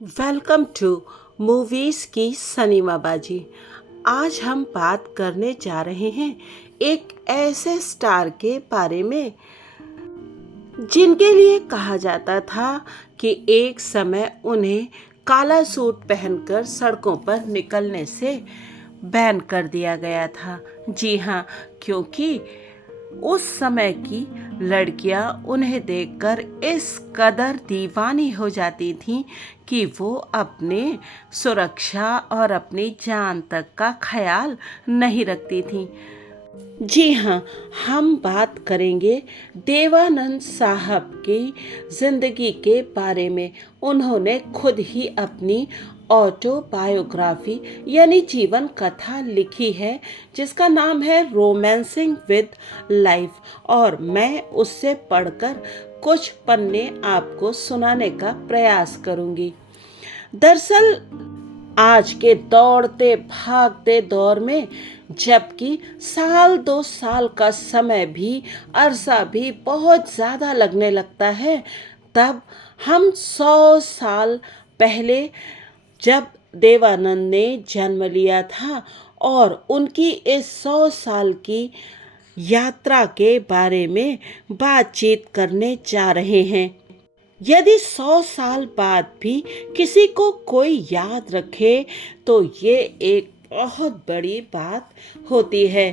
Welcome to movies की सनीमाबाजी। आज हम बात करने जा रहे हैं एक ऐसे स्टार के बारे में जिनके लिए कहा जाता था कि एक समय उन्हें काला सूट पहनकर सड़कों पर निकलने से बैन कर दिया गया था। जी हाँ, क्योंकि उस समय की लड़कियां उन्हें देखकर इस कदर दीवानी हो जाती थीं कि वो अपने सुरक्षा और अपनी जान तक का ख्याल नहीं रखती थीं। जी हाँ, हम बात करेंगे देवानंद साहब की ज़िंदगी के बारे में। उन्होंने खुद ही अपनी ऑटोबायोग्राफी यानी जीवन कथा लिखी है, जिसका नाम है रोमांसिंग विद लाइफ, और मैं उससे पढ़कर कुछ पन्ने आपको सुनाने का प्रयास करूंगी। दरअसल आज के दौड़ते भागते दौर में, जबकि साल 2 साल का समय भी अरसा भी बहुत ज़्यादा लगने लगता है, तब हम 100 साल पहले जब देवानंद ने जन्म लिया था और उनकी इस 100 साल की यात्रा के बारे में बातचीत करने जा रहे हैं। यदि 100 साल बाद भी किसी को कोई याद रखे तो ये एक बहुत बड़ी बात होती है।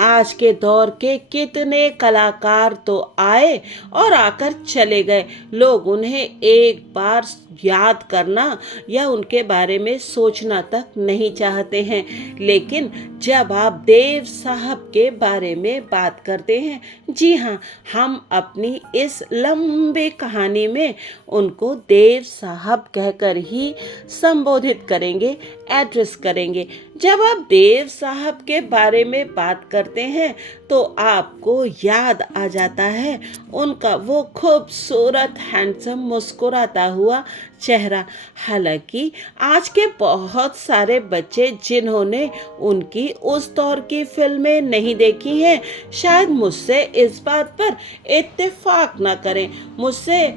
आज के दौर के कितने कलाकार तो आए और आकर चले गए, लोग उन्हें एक बार याद करना या उनके बारे में सोचना तक नहीं चाहते हैं। लेकिन जब आप देव साहब के बारे में बात करते हैं, जी हाँ, हम अपनी इस लंबी कहानी में उनको देव साहब कहकर ही संबोधित करेंगे, एड्रेस करेंगे। जब आप देव साहब के बारे में बात करते हैं तो आपको याद आ जाता है उनका वो खूबसूरत हैंडसम मुस्कुराता हुआ चेहरा। हालांकि आज के बहुत सारे बच्चे जिन्होंने उनकी उस दौर की फिल्में नहीं देखी हैं, शायद मुझसे इस बात पर इत्तेफाक ना करें, मुझसे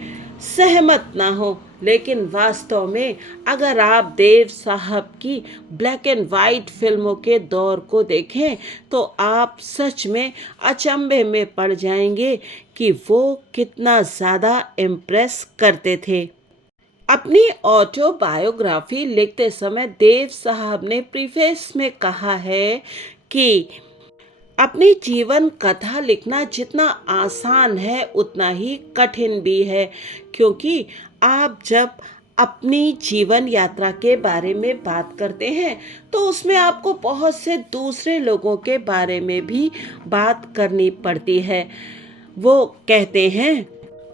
सहमत ना हो, लेकिन वास्तव में अगर आप देव साहब की ब्लैक एंड वाइट फिल्मों के दौर को देखें तो आप सच में अचंभे में पड़ जाएंगे कि वो कितना ज़्यादा इम्प्रेस करते थे। अपनी ऑटोबायोग्राफी लिखते समय देव साहब ने प्रीफेस में कहा है कि अपनी जीवन कथा लिखना जितना आसान है उतना ही कठिन भी है, क्योंकि आप जब अपनी जीवन यात्रा के बारे में बात करते हैं तो उसमें आपको बहुत से दूसरे लोगों के बारे में भी बात करनी पड़ती है। वो कहते हैं,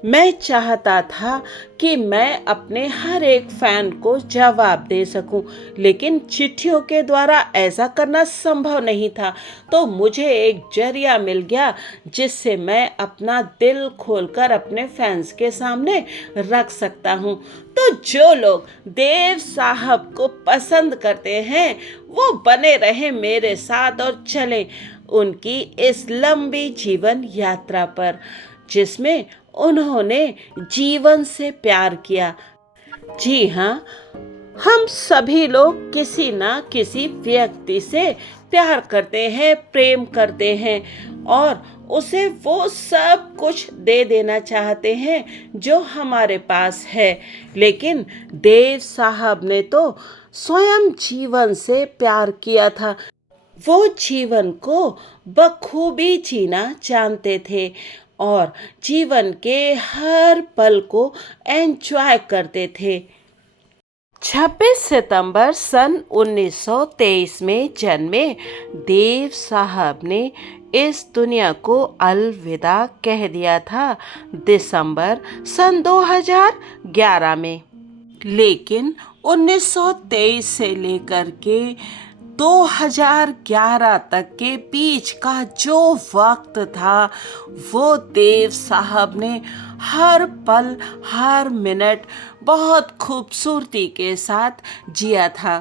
मैं चाहता था कि मैं अपने हर एक फैन को जवाब दे सकूं, लेकिन चिट्ठियों के द्वारा ऐसा करना संभव नहीं था। तो मुझे एक जरिया मिल गया जिससे मैं अपना दिल खोलकर अपने फैंस के सामने रख सकता हूं। तो जो लोग देव साहब को पसंद करते हैं वो बने रहे मेरे साथ और चलें उनकी इस लंबी जीवन यात्रा पर, जिसमें उन्होंने जीवन से प्यार किया। जी हाँ, हम सभी लोग किसी ना किसी व्यक्ति से प्यार करते हैं, प्रेम करते हैं और उसे वो सब कुछ दे देना चाहते हैं जो हमारे पास है। लेकिन देव साहब ने तो स्वयं जीवन से प्यार किया था। वो जीवन को बखूबी जीना जानते थे और जीवन के हर पल को एंजॉय करते थे। 26 सितंबर सन 1923 में जन्मे देव साहब ने इस दुनिया को अलविदा कह दिया था दिसंबर सन 2011 में। लेकिन 1923 से लेकर के 2011 तक के बीच का जो वक्त था वो देव साहब ने हर पल हर मिनट बहुत खूबसूरती के साथ जिया था।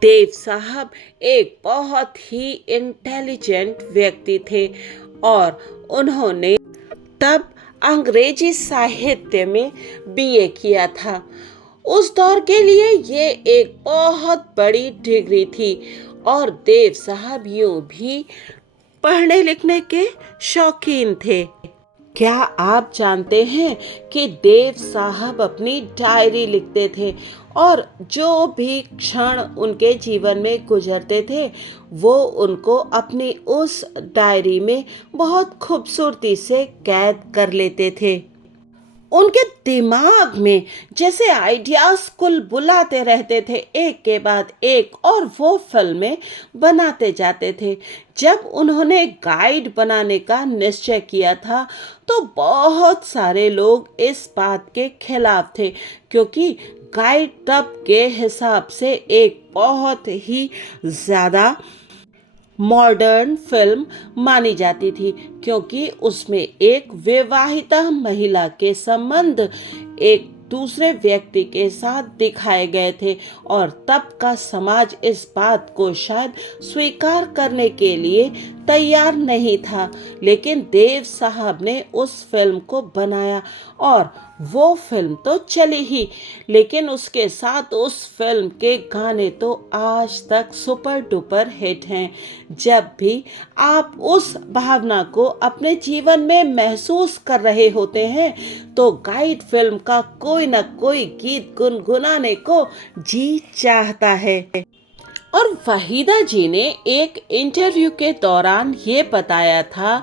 देव साहब एक बहुत ही इंटेलिजेंट व्यक्ति थे और उन्होंने तब अंग्रेजी साहित्य में बीए किया था। उस दौर के लिए ये एक बहुत बड़ी डिग्री थी और देव साहब यूं भी पढ़ने लिखने के शौकीन थे। क्या आप जानते हैं कि देव साहब अपनी डायरी लिखते थे और जो भी क्षण उनके जीवन में गुजरते थे वो उनको अपनी उस डायरी में बहुत खूबसूरती से कैद कर लेते थे। उनके दिमाग में जैसे आइडियाज कुल बुलाते रहते थे एक के बाद एक, और वो फिल्में बनाते जाते थे। जब उन्होंने गाइड बनाने का निश्चय किया था तो बहुत सारे लोग इस बात के खिलाफ थे, क्योंकि गाइड तब के हिसाब से एक बहुत ही ज़्यादा मॉडर्न फिल्म मानी जाती थी, क्योंकि उसमें एक विवाहिता महिला के संबंध एक दूसरे व्यक्ति के साथ दिखाए गए थे और तब का समाज इस बात को शायद स्वीकार करने के लिए तैयार नहीं था। लेकिन देव साहब ने उस फिल्म को बनाया और वो फिल्म तो चली ही, लेकिन उसके साथ उस फिल्म के गाने तो आज तक सुपर डुपर हिट हैं। जब भी आप उस भावना को अपने जीवन में महसूस कर रहे होते हैं तो गाइड फिल्म का कोई ना कोई गीत गुनगुनाने को जी चाहता है। और वहीदा जी ने एक इंटरव्यू के दौरान ये बताया था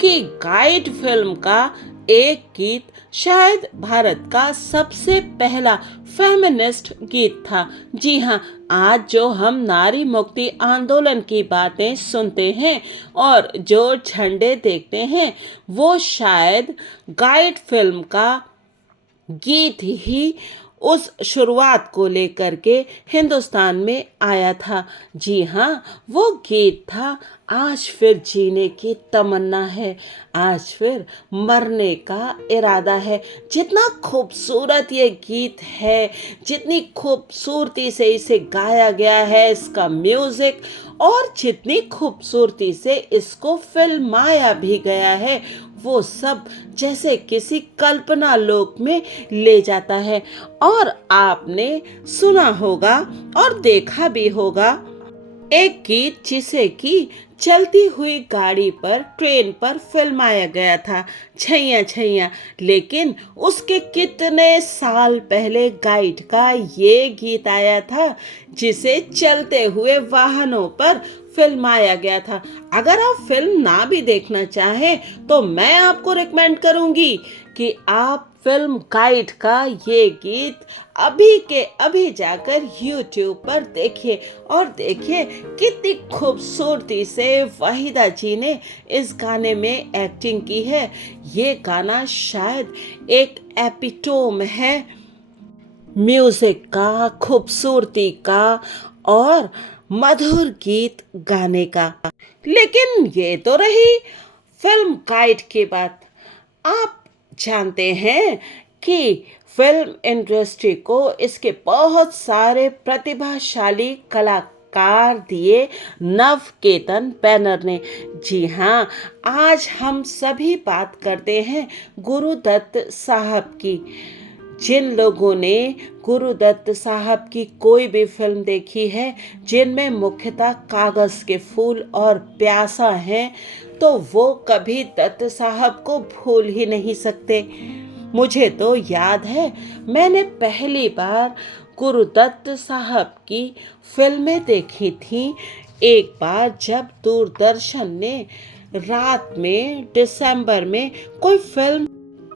कि गाइड फिल्म का एक गीत शायद भारत का सबसे पहला फेमिनिस्ट गीत था। जी हाँ, आज जो हम नारी मुक्ति आंदोलन की बातें सुनते हैं और जो झंडे देखते हैं वो शायद गाइड फिल्म का गीत ही उस शुरुआत को लेकर के हिंदुस्तान में आया था। जी हाँ, वो गीत था आज फिर जीने की तमन्ना है, आज फिर मरने का इरादा है। जितना खूबसूरत ये गीत है, जितनी खूबसूरती से इसे गाया गया है, इसका म्यूजिक, और जितनी खूबसूरती से इसको फिल्माया भी गया है, वो सब जैसे किसी कल्पना लोक में ले जाता है। और आपने सुना होगा और देखा भी होगा एक गीत जिसे कि चलती हुई गाड़ी पर, ट्रेन पर फिल्माया गया था, छैया छैया। लेकिन उसके कितने साल पहले गाइड का ये गीत आया था जिसे चलते हुए वाहनों पर फिल्माया गया था। अगर आप फिल्म ना भी देखना चाहें तो मैं आपको रिकमेंड करूंगी कि आप फिल्म गाइड का ये गीत अभी के अभी जाकर YouTube पर देखिए और देखिए कितनी खूबसूरती से वहीदा जी ने इस गाने में एक्टिंग की है। ये गाना शायद एक एपिटोम है म्यूजिक का, खूबसूरती का और मधुर गीत गाने का। लेकिन ये तो रही फिल्म गाइड की बात। आप जानते हैं कि फिल्म इंडस्ट्री को इसके बहुत सारे प्रतिभाशाली कलाकार दिए नवकेतन बैनर ने। जी हाँ, आज हम सभी बात करते हैं गुरुदत्त साहब की। जिन लोगों ने गुरुदत्त साहब की कोई भी फिल्म देखी है जिनमें मुख्यतः कागज के फूल और प्यासा है, तो वो कभी दत्त साहब को भूल ही नहीं सकते। मुझे तो याद है मैंने पहली बार गुरुदत्त साहब की फिल्में देखी थी एक बार जब दूरदर्शन ने रात में दिसंबर में कोई फिल्म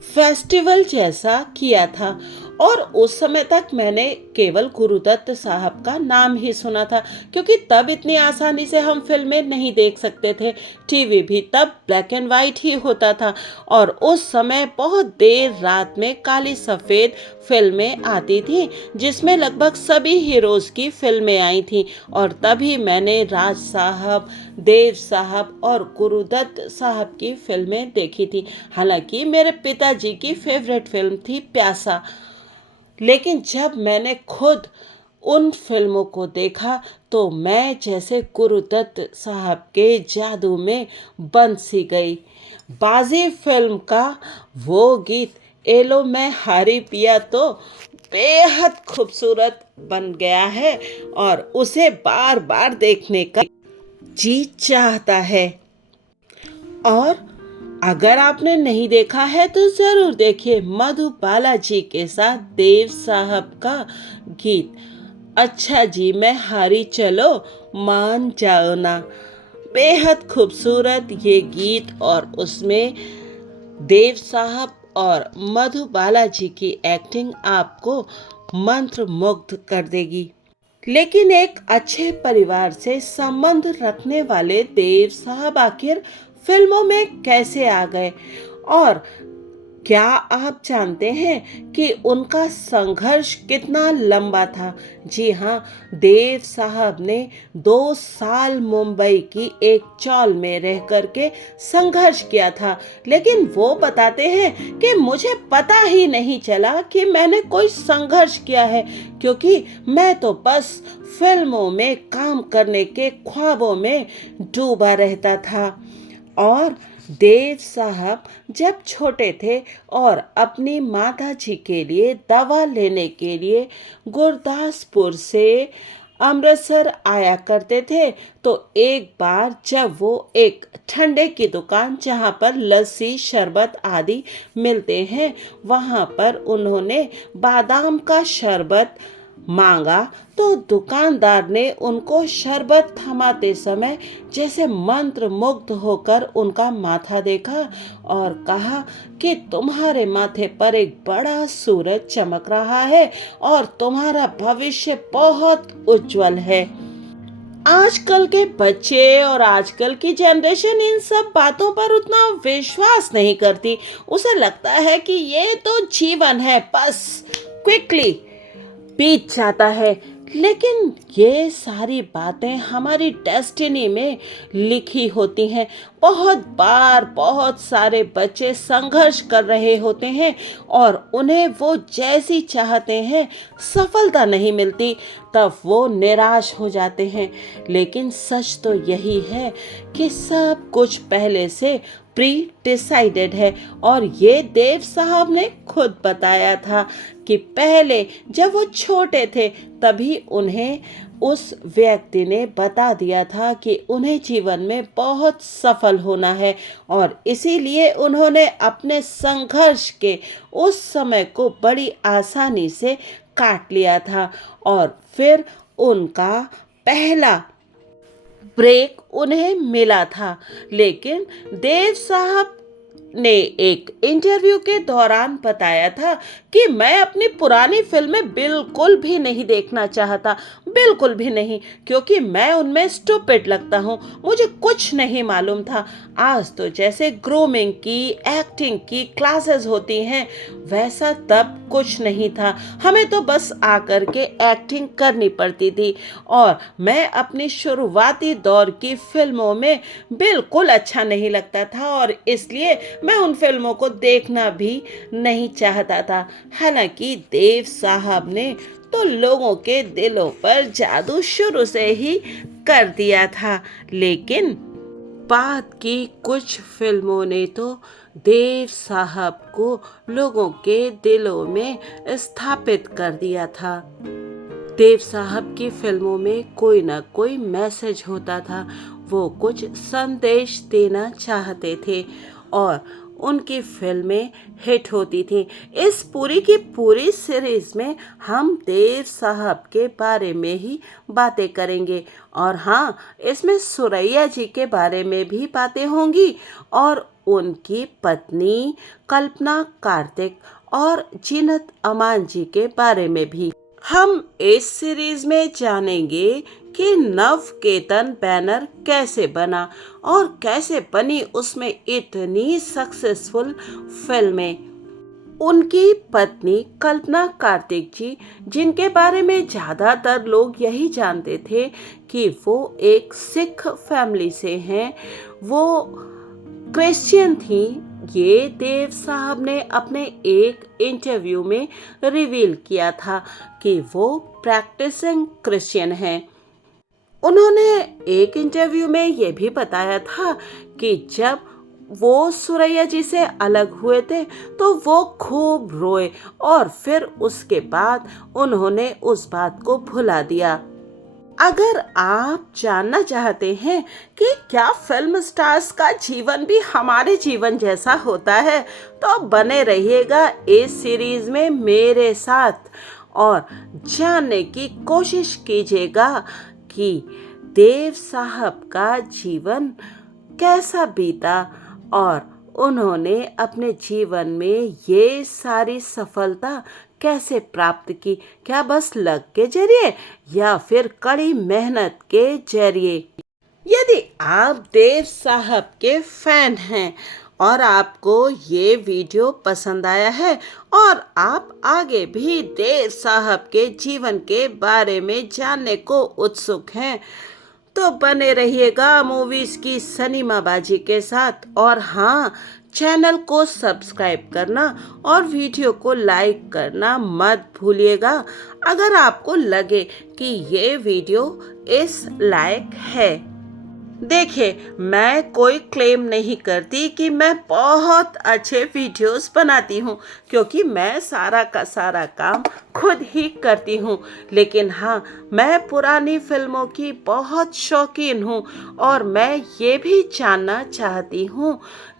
फेस्टिवल जैसा किया था, और उस समय तक मैंने केवल गुरुदत्त साहब का नाम ही सुना था, क्योंकि तब इतनी आसानी से हम फिल्में नहीं देख सकते थे। टीवी भी तब ब्लैक एंड वाइट ही होता था और उस समय बहुत देर रात में काली सफ़ेद फिल्में आती थी जिसमें लगभग सभी हीरोज़ की फिल्में आई थी। और तभी मैंने राज साहब, देव साहब और गुरुदत्त साहब की फिल्में देखी थी। हालांकि मेरे पिताजी की फेवरेट फिल्म थी प्यासा, लेकिन जब मैंने खुद उन फिल्मों को देखा तो मैं जैसे गुरुदत्त साहब के जादू में बंध सी गई। बाजी फिल्म का वो गीत एलो मैं हारी पिया तो बेहद खूबसूरत बन गया है और उसे बार बार देखने का जी चाहता है। और अगर आपने नहीं देखा है तो जरूर देखिए मधुबाला जी के साथ देव साहब का गीत अच्छा जी मैं हारी चलो मान जाओ ना। बेहद खूबसूरत ये गीत और उसमें देव साहब और मधुबाला जी की एक्टिंग आपको मंत्र मुग्ध कर देगी। लेकिन एक अच्छे परिवार से संबंध रखने वाले देव साहब आखिर फिल्मों में कैसे आ गए और क्या आप जानते हैं कि उनका संघर्ष कितना लंबा था? जी हाँ, देव साहब ने 2 साल मुंबई की एक चौल में रह करके संघर्ष किया था। लेकिन वो बताते हैं कि मुझे पता ही नहीं चला कि मैंने कोई संघर्ष किया है, क्योंकि मैं तो बस फिल्मों में काम करने के ख्वाबों में डूबा रहता था। और देव साहब जब छोटे थे और अपनी माता जी के लिए दवा लेने के लिए गुरदासपुर से अमृतसर आया करते थे, तो एक बार जब वो एक ठंडे की दुकान जहाँ पर लस्सी शरबत आदि मिलते हैं वहाँ पर उन्होंने बादाम का शरबत मांगा, तो दुकानदार ने उनको शरबत थमाते समय जैसे मंत्र मुग्ध होकर उनका माथा देखा और कहा कि तुम्हारे माथे पर एक बड़ा सूरज चमक रहा है और तुम्हारा भविष्य बहुत उज्जवल है। आजकल के बच्चे और आजकल की जनरेशन इन सब बातों पर उतना विश्वास नहीं करती। उसे लगता है कि ये तो जीवन है, बस क्विकली बीत जाता है। लेकिन ये सारी बातें हमारी डेस्टिनी में लिखी होती हैं। बहुत बार बहुत सारे बच्चे संघर्ष कर रहे होते हैं और उन्हें वो जैसी चाहते हैं सफलता नहीं मिलती, तब वो निराश हो जाते हैं। लेकिन सच तो यही है कि सब कुछ पहले से प्री डिसाइडेड है और ये देव साहब ने खुद बताया था कि पहले जब वो छोटे थे तभी उन्हें उस व्यक्ति ने बता दिया था कि उन्हें जीवन में बहुत सफल होना है और इसीलिए उन्होंने अपने संघर्ष के उस समय को बड़ी आसानी से काट लिया था। और फिर उनका पहला ब्रेक उन्हें मिला था। लेकिन देव साहब ने एक इंटरव्यू के दौरान बताया था कि मैं अपनी पुरानी फिल्में बिल्कुल भी नहीं देखना चाहता, बिल्कुल भी नहीं, क्योंकि मैं उनमें स्टूपिड लगता हूँ, मुझे कुछ नहीं मालूम था। आज तो जैसे ग्रूमिंग की एक्टिंग की क्लासेस होती हैं वैसा तब कुछ नहीं था, हमें तो बस आकर के एक्टिंग करनी पड़ती थी और मैं अपनी शुरुआती दौर की फिल्मों में बिल्कुल अच्छा नहीं लगता था और इसलिए मैं उन फिल्मों को देखना भी नहीं चाहता था। हालांकि देव साहब ने तो लोगों के दिलों पर जादू शुरू से ही कर दिया था, लेकिन बाद की कुछ फिल्मों ने तो देव साहब को लोगों के दिलों में स्थापित कर दिया था। देव साहब की फिल्मों में कोई ना कोई मैसेज होता था, वो कुछ संदेश देना चाहते थे और उनकी फिल्में हिट होती थी। इस पूरी की पूरी सीरीज में हम देव साहब के बारे में ही बातें करेंगे और हाँ, इसमें सुरैया जी के बारे में भी बातें होंगी और उनकी पत्नी कल्पना कार्तिक और जीनत अमान जी के बारे में भी। हम इस सीरीज में जानेंगे कि नवकेतन बैनर कैसे बना और कैसे बनी उसमें इतनी सक्सेसफुल फिल्में। उनकी पत्नी कल्पना कार्तिक जी, जिनके बारे में ज़्यादातर लोग यही जानते थे कि वो एक सिख फैमिली से हैं, वो क्रिश्चियन थी, ये देव साहब ने अपने एक इंटरव्यू में रिवील किया था कि वो प्रैक्टिसिंग क्रिश्चियन हैं। उन्होंने एक इंटरव्यू में ये भी बताया था कि जब वो सुरैया जी से अलग हुए थे तो वो खूब रोए और फिर उसके बाद उन्होंने उस बात को भुला दिया। अगर आप जानना चाहते हैं कि क्या फिल्म स्टार्स का जीवन भी हमारे जीवन जैसा होता है, तो बने रहिएगा इस सीरीज में मेरे साथ और जानने की कोशिश कीजिएगा कि देव साहब का जीवन कैसा बीता और उन्होंने अपने जीवन में ये सारी सफलता कैसे प्राप्त की। क्या बस लक के जरिए या फिर कड़ी मेहनत के जरिए। यदि आप देव साहब के फैन हैं और आपको ये वीडियो पसंद आया है और आप आगे भी देव साहब के जीवन के बारे में जानने को उत्सुक हैं, तो बने रहिएगा मूवीज की सनीमाबाजी के साथ। और हाँ, चैनल को सब्सक्राइब करना और वीडियो को लाइक करना मत भूलिएगा अगर आपको लगे कि ये वीडियो इस लायक है। देखिए, मैं कोई क्लेम नहीं करती कि मैं बहुत अच्छे वीडियोस बनाती हूँ, क्योंकि मैं सारा का सारा काम खुद ही करती हूँ। लेकिन हाँ, मैं पुरानी फिल्मों की बहुत शौकीन हूँ और मैं ये भी जानना चाहती हूँ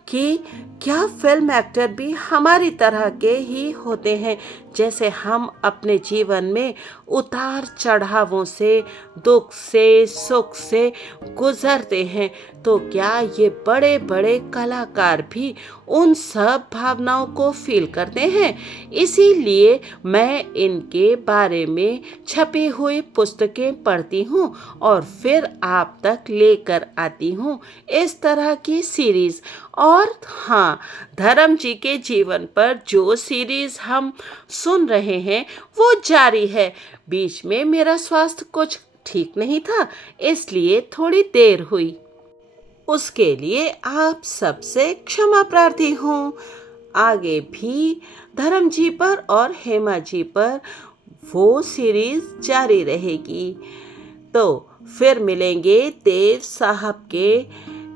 कि क्या फिल्म एक्टर भी हमारी तरह के ही होते हैं, जैसे हम अपने जीवन में उतार चढ़ावों से, दुख से, सुख से गुजरते हैं। तो क्या ये बड़े बड़े कलाकार भी उन सब भावनाओं को फील करते हैं? इसीलिए मैं इनके बारे में छपी हुई पुस्तकें पढ़ती हूँ और फिर आप तक लेकर आती हूँ इस तरह की सीरीज। और हाँ, धर्म जी के जीवन पर जो सीरीज हम सुन रहे हैं वो जारी है। बीच में मेरा स्वास्थ्य कुछ ठीक नहीं था, इसलिए थोड़ी देर हुई। उसके लिए आप सबसे क्षमा प्रार्थी हूँ। आगे भी धर्म जी पर और हेमा जी पर वो सीरीज जारी रहेगी। तो फिर मिलेंगे देव साहब के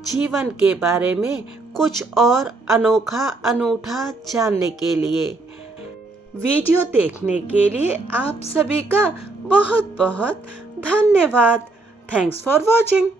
जीवन के बारे में कुछ और अनोखा अनूठा जानने के लिए। वीडियो देखने के लिए आप सभी का बहुत बहुत धन्यवाद। Thanks for watching.